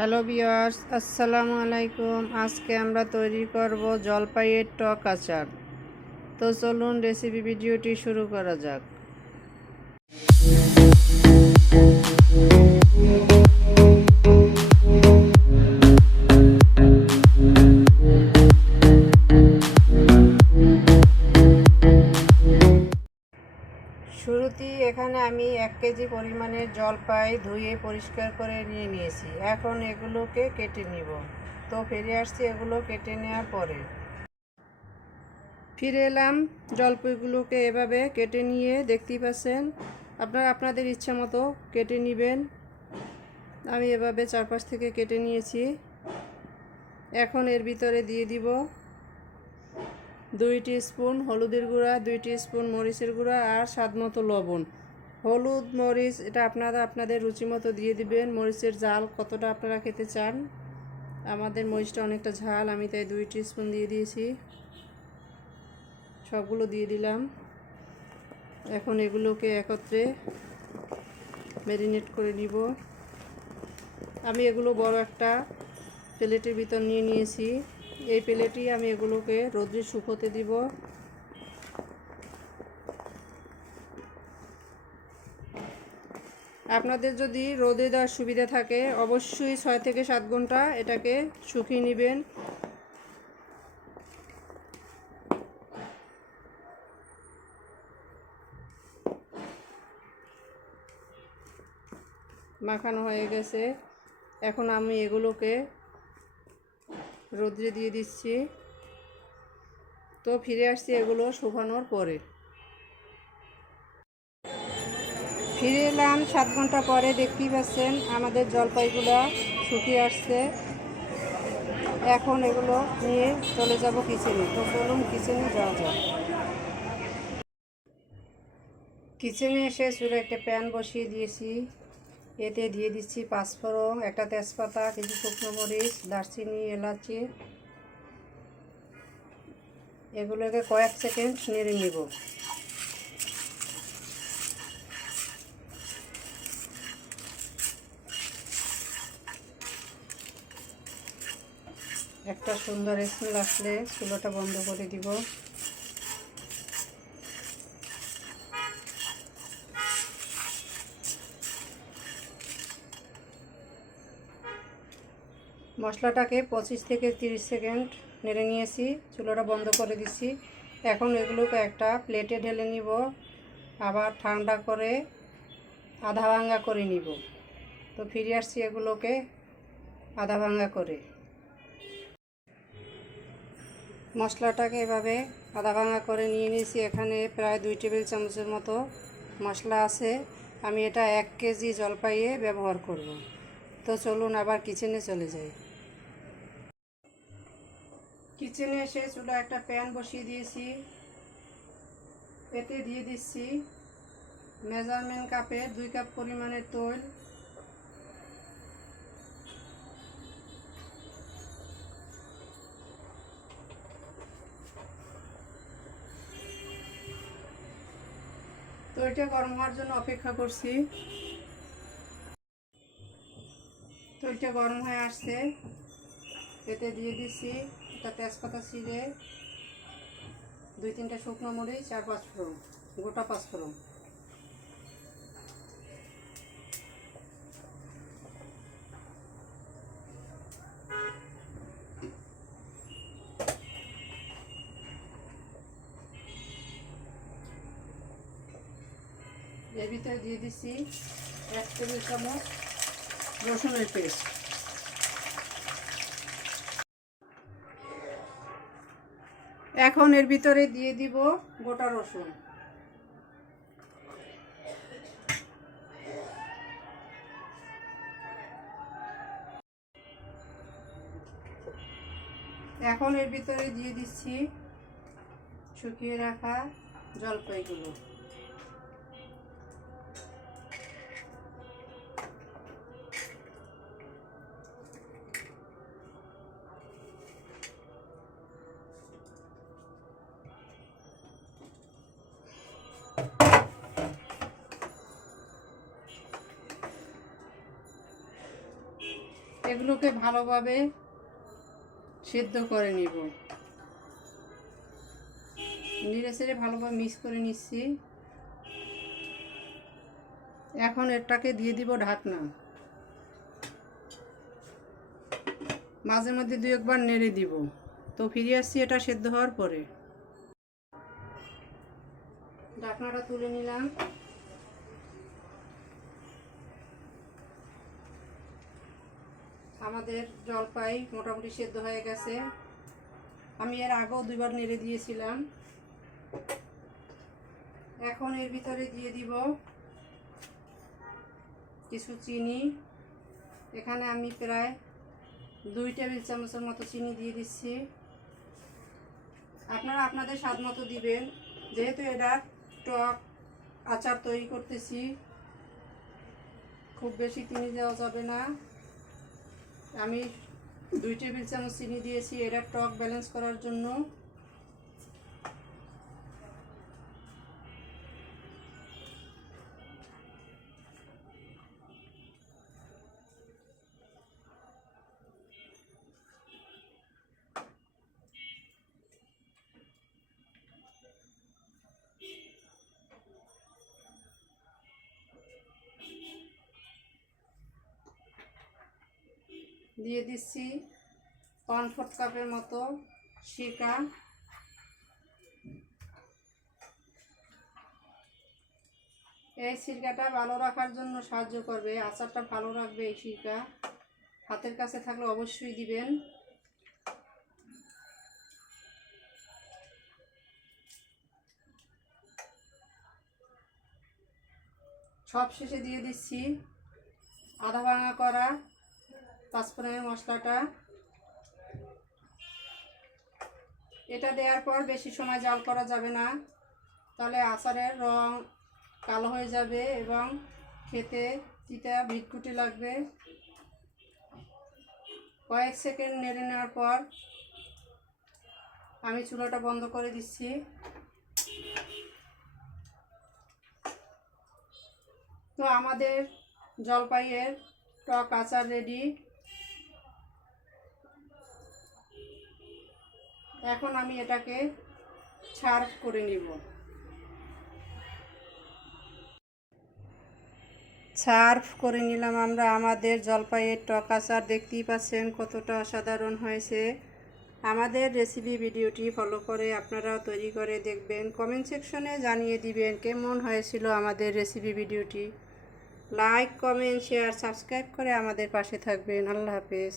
Hello বিয়ার্স আসসালামু আলাইকুম। আজকে আমরা তৈরি করব জলপাইয়ের টক আচার। তো চলুন রেসিপি ভিডিওটি শুরু করা যাক। কেজি পরিমাণের জলপাই ধুয়ে পরিষ্কার করে নিয়ে নিয়েছি। এখন এগুলোকে কেটে নিব। তো ফিরে আসছি এগুলো কেটে নেওয়ার পরে। ফিরে এলাম, জলপাইগুলোকে এভাবে কেটে নিয়ে দেখতেই পাচ্ছেন, আপনারা, আপনাদের ইচ্ছা মতো কেটে নেবেন। আমি এভাবে চারপাশ থেকে কেটে নিয়েছি। এখন এর ভিতরে দিয়ে দিব দুই স্পুন হলুদের গুঁড়া, দুই স্পুন মরিচের গুঁড়া আর স্বাদ মতো লবণ। হলুদ, মরিচ, এটা আপনারা আপনাদের রুচি মতো দিয়ে দিবেন। মরিচের জাল কতটা আপনারা খেতে চান? আমাদের মরিচটা অনেকটা ঝাল, আমি তাই দুই স্পুন দিয়ে দিয়েছি। সবগুলো দিয়ে দিলাম। এখন এগুলোকে একত্রে ম্যারিনেট করে নিব। আমি এগুলো বড় একটা প্লেটের ভিতর নিয়ে নিয়েছি। এই প্লেটেই আমি এগুলোকে রোদ্রে শুকোতে দিব। আপনাদের যদি রোদে দেওয়ার সুবিধা থাকে, অবশ্যই ছয় থেকে সাত ঘণ্টা এটাকে শুকিয়ে নেবেন। মাখানো হয়ে গেছে। এখন আমি এগুলোকে রোদ্রে দিয়ে দিচ্ছি। তো ফিরে আসছি এগুলো শুকানোর পরে। ফিরে এলাম, সাত ঘণ্টা পরে দেখতেই পাচ্ছেন আমাদের জলপাইগুলো শুকিয়ে আসছে। এখন এগুলো নিয়ে চলে যাব কিচেনে। তো চলুন কিচেনে যাওয়া যাক। কিচেনে এসে চুলে একটা প্যান বসিয়ে দিয়েছি। এতে দিয়ে দিচ্ছি পাঁচফোড়ন, একটা তেজপাতা, কিছু শুকনো মরিচ, দারচিনি, এলাচি। এগুলোকে কয়েক সেকেন্ড নেড়ে নেব। একটা সুন্দর স্মেল আসলে চুলোটা বন্ধ করে দিব। মশলাটাকে পঁচিশ থেকে তিরিশ সেকেন্ড নেড়ে নিয়েছি, চুলোটা বন্ধ করে দিচ্ছি। এখন এগুলোকে একটা প্লেটে ঢেলে নিব, আবার ঠান্ডা করে আধা ভাঙ্গা করে নিব। তো ফিরে আসছি এগুলোকে আধা ভাঙ্গা করে। মশলাটাকে এভাবে আধা ভাঙা করে নিয়ে নিয়েছি। এখানে প্রায় দুই টেবিল চামচের মতো মশলা আছে। আমি এটা এক কেজি জলপাইয়ে ব্যবহার করব। তো চলুন আবার কিচেনে চলে যাই। কিচেনে এসে চুলা একটা প্যান বসিয়ে দিয়েছি। এতে দিয়ে দিচ্ছি মেজারমেন্ট কাপে দুই কাপ পরিমাণের তৈল। তৈলটা গরম হওয়ার জন্য অপেক্ষা করছি। তো এটা গরম হয়ে আসছে। এতে দিয়ে দিচ্ছি একটা তেজপাতা ছিঁড়ে, দুই তিনটা শুকনো মরিচ আর পাঁচ ফোড়ন, গোটা পাঁচ এর ভিতরে দিয়ে দিচ্ছি এক টেবিল চামচ রসুনের পেস্ট। এখন এর ভিতরে দিয়ে দিব গোটা রসুন। এখন এর ভিতরে দিয়ে দিচ্ছি শুকিয়ে রাখা জলপাইগুলো। এগুলোকে ভালোভাবে সেদ্ধ করে নিব। নিড়ে চেড়ে ভালোভাবে মিক্স করে নিচ্ছি। এখন এটাকে দিয়ে দিব ঢাকনা। মাঝে মধ্যে দু একবার নেড়ে দিব। তো ফিরে আসছি এটা সেদ্ধ হওয়ার পরে। ঢাকনাটা তুলে নিলাম। আমাদের জলপাই মোটামুটি সেদ্ধ হয়ে গেছে। আমি এর আগেও দুইবার নেড়ে দিয়েছিলাম। এখন এর ভিতরে দিয়ে দিব কিছু চিনি। এখানে আমি প্রায় দুই টেবিল চামচের মতো চিনি দিয়ে দিচ্ছি। আপনারা আপনাদের স্বাদ মতো দিবেন। যেহেতু এটা টক আচার তৈরি করতেছি, খুব বেশি চিনি দেওয়া যাবে না। আমি দুই টেবিল চামচ চিনি দিয়েছি এটা টক ব্যালেন্স করার জন্য। দিয়ে দিচ্ছি ওয়ান ফোর্থ কাপের মতো সিরকা এই সিরকাটা ভালো রাখার জন্য সাহায্য করবে, আচারটা ভালো রাখবে এই সিরকা হাতের কাছে থাকলে অবশ্যই দিবেন। সব শেষে দিয়ে দিচ্ছি আধা ভাঙা করা পাঁচফোড়নের মশলাটা। এটা দেওয়ার পর বেশি সময় জাল করা যাবে না। তাহলে আচারের রং কালো হয়ে যাবে এবং খেতে তিতা ভিটকুটি লাগবে। কয়েক সেকেন্ড নেড়ে নেওয়ার পর আমি চুলাটা বন্ধ করে দিচ্ছি। তো আমাদের জলপাইয়ের টক আচার রেডি এখন আমি এটাকে সার্ভ করে নিব। সার্ভ করে নিলাম আমরা, আমাদের জলপাইয়ের টক আচার দেখতেই পাচ্ছেন কতটা অসাধারণ হয়েছে। আমাদের রেসিপি ভিডিওটি ফলো করে আপনারাও তৈরি করে দেখবেন। কমেন্ট সেকশনে জানিয়ে দিবেন কেমন হয়েছিল আমাদের রেসিপি ভিডিওটি। লাইক কমেন্ট শেয়ার সাবস্ক্রাইব করে আমাদের পাশে থাকবেন। আল্লাহ হাফেজ।